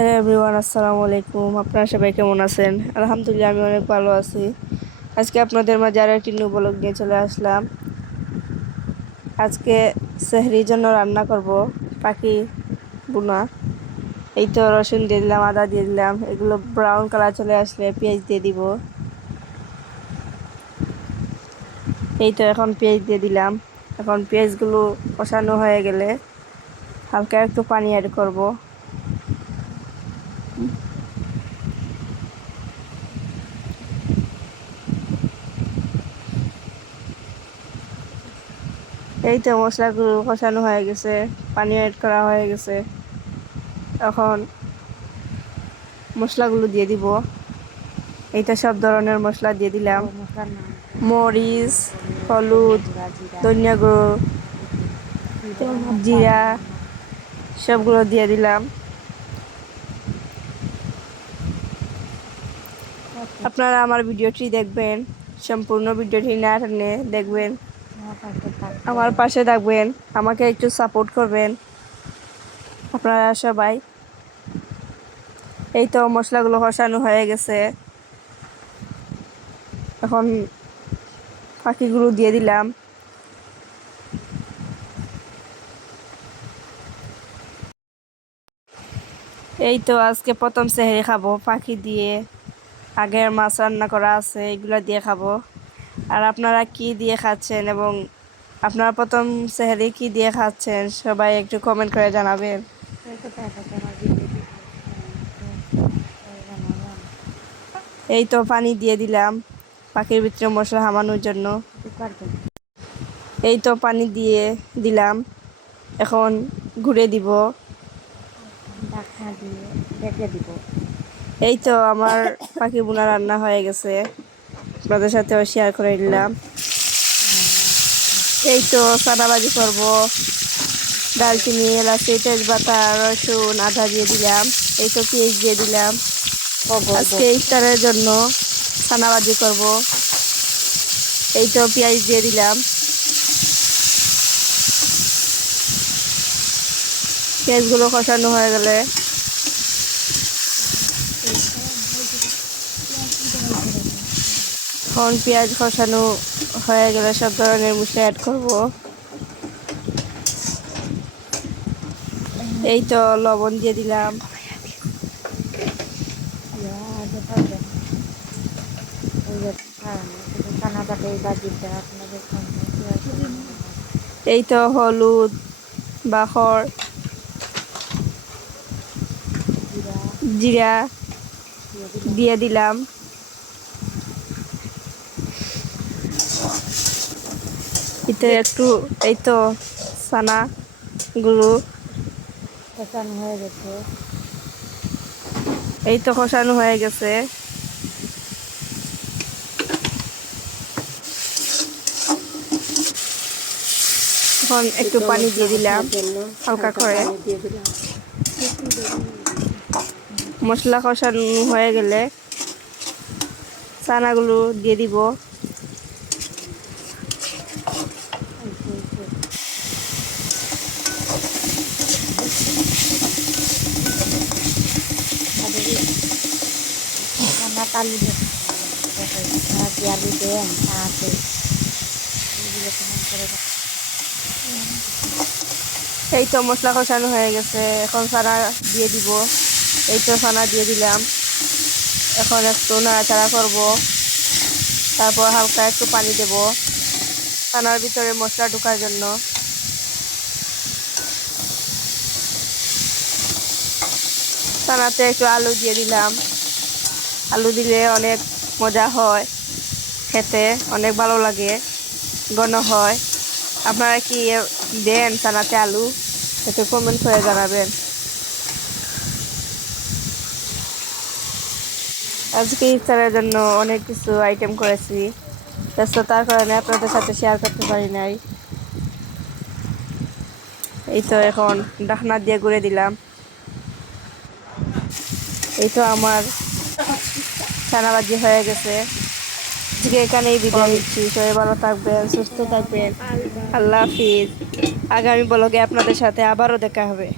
Hello everyone, আসসালামু আলাইকুম। আপনারা সবাই কেমন আছেন? আলহামদুলিল্লাহ, আমি অনেক ভালো আছি। আজকে আপনাদের মাঝে আরও একটি নিউ নিয়ে চলে আসলাম। আজকে সেহরির জন্য রান্না করব পাখি বুনা। এই তো রসুন দিয়ে দিলাম, আদা দিয়ে দিলাম, এগুলো ব্রাউন কালার চলে আসলে পেঁয়াজ দিয়ে দিব। এই তো এখন পেঁয়াজ দিয়ে দিলাম। এখন পেঁয়াজগুলো কষানো হয়ে গেলে হালকা একটু পানি অ্যাড করব। এই তো মশলাগুলো কষানো হয়ে গেছে, পানি অ্যাড করা হয়ে গেছে। এখন মশলাগুলো দিয়ে দিব। এইটা সব ধরনের মশলা দিয়ে দিলাম। মরিচ, হলুদ, ধনিয়া গুঁড়ো, জিরা, সবগুলো দিয়ে দিলাম। আপনারা আমার ভিডিওটি দেখবেন, সম্পূর্ণ ভিডিওটি না টেনে দেখবেন। আমার পাশে থাকবেন, আমাকে একটু সাপোর্ট করবেন। আপনারা সবাই। এই তো মশলাগুলো কষানো হয়ে গেছে। এখন পাখিগুলো দিয়ে দিলাম। এই তো আজকে প্রথম সেহেরি খাব পাখি দিয়ে। আগের মাছ রান্না করা আছে, এগুলো দিয়ে খাব। আর আপনারা কি দিয়ে খাচ্ছেন এবং আপনারা প্রথম সেহারি কি দিয়ে খাচ্ছেন? সবাই একটু কমেন্ট করে জানাবেন। এই তো পানি দিয়ে দিলাম। পাখির ভিতরে মশলা হামানোর জন্য। এই তো পানি দিয়ে দিলাম। এখন ঘুরে দিব। এই তো আমার পাখি বোনা রান্না হয়ে গেছে। আপনাদের সাথেও শেয়ার করে দিলাম এই তো সাদাবাজি করব। দালচিনি এলাচি তেজপাতা রসুন আদা দিয়ে দিলাম। এই তো পেঁয়াজ দিয়ে দিলাম। আজকে ইফতারের জন্য সানাবাজি করব। এই তো পেঁয়াজ দিয়ে দিলাম। পেঁয়াজগুলো কষানো হয়ে গেলে এখন পেঁয়াজ কষানো হয়ে গেলে সব ধরনের মশলা অ্যাড করব এই তো লবণ দিয়ে দিলাম এই তো হলুদ, বাখর, জিরা দিয়ে দিলাম। দিয়ে দিলাম এতে একটু এই তো সানা গুলো কষানো হয়ে গেছে। এই তো কষানো হয়ে গেছে। এখন একটু পানি দিয়ে দিলাম হালকা করে। মশলা কষানো হয়ে গেলে চানাগুলো দিয়ে দিব। আলু দিয়ে আলু দেন আছে। এই তো মশলা কষানো হয়ে গেছে। এখন চানা দিয়ে দিব। এই তো চানা দিয়ে দিলাম। এখন একটু নাড়াচাড়া করব। তারপর হালকা একটু পানি দেব চানার ভিতরে মশলা ঢোকার জন্য। চানাতে একটু আলু দিয়ে দিলাম। আলু দিলে অনেক মজা হয়, খেতে অনেক ভালো লাগে, ঘন হয়। আপনারা কি দেন চানাতে আলু? একটু কমেন্ট করে জানাবেন। আজকে ইফতারের জন্য অনেক কিছু আইটেম করেছি, ব্যস্ততার কারণে আপনাদের সাথে শেয়ার করতে পারি নাই। এই তো এখন ডাকনা দিয়ে ঘুরে দিলাম। এই তো আমার ছানাবাজি হয়ে গেছে। আজকে এখানেই বিদায় নিচ্ছি। সবাই ভালো থাকবেন, সুস্থ থাকবেন। আল্লাহ হাফিজ। আগামী ব্লগে আপনাদের সাথে আবারও দেখা হবে।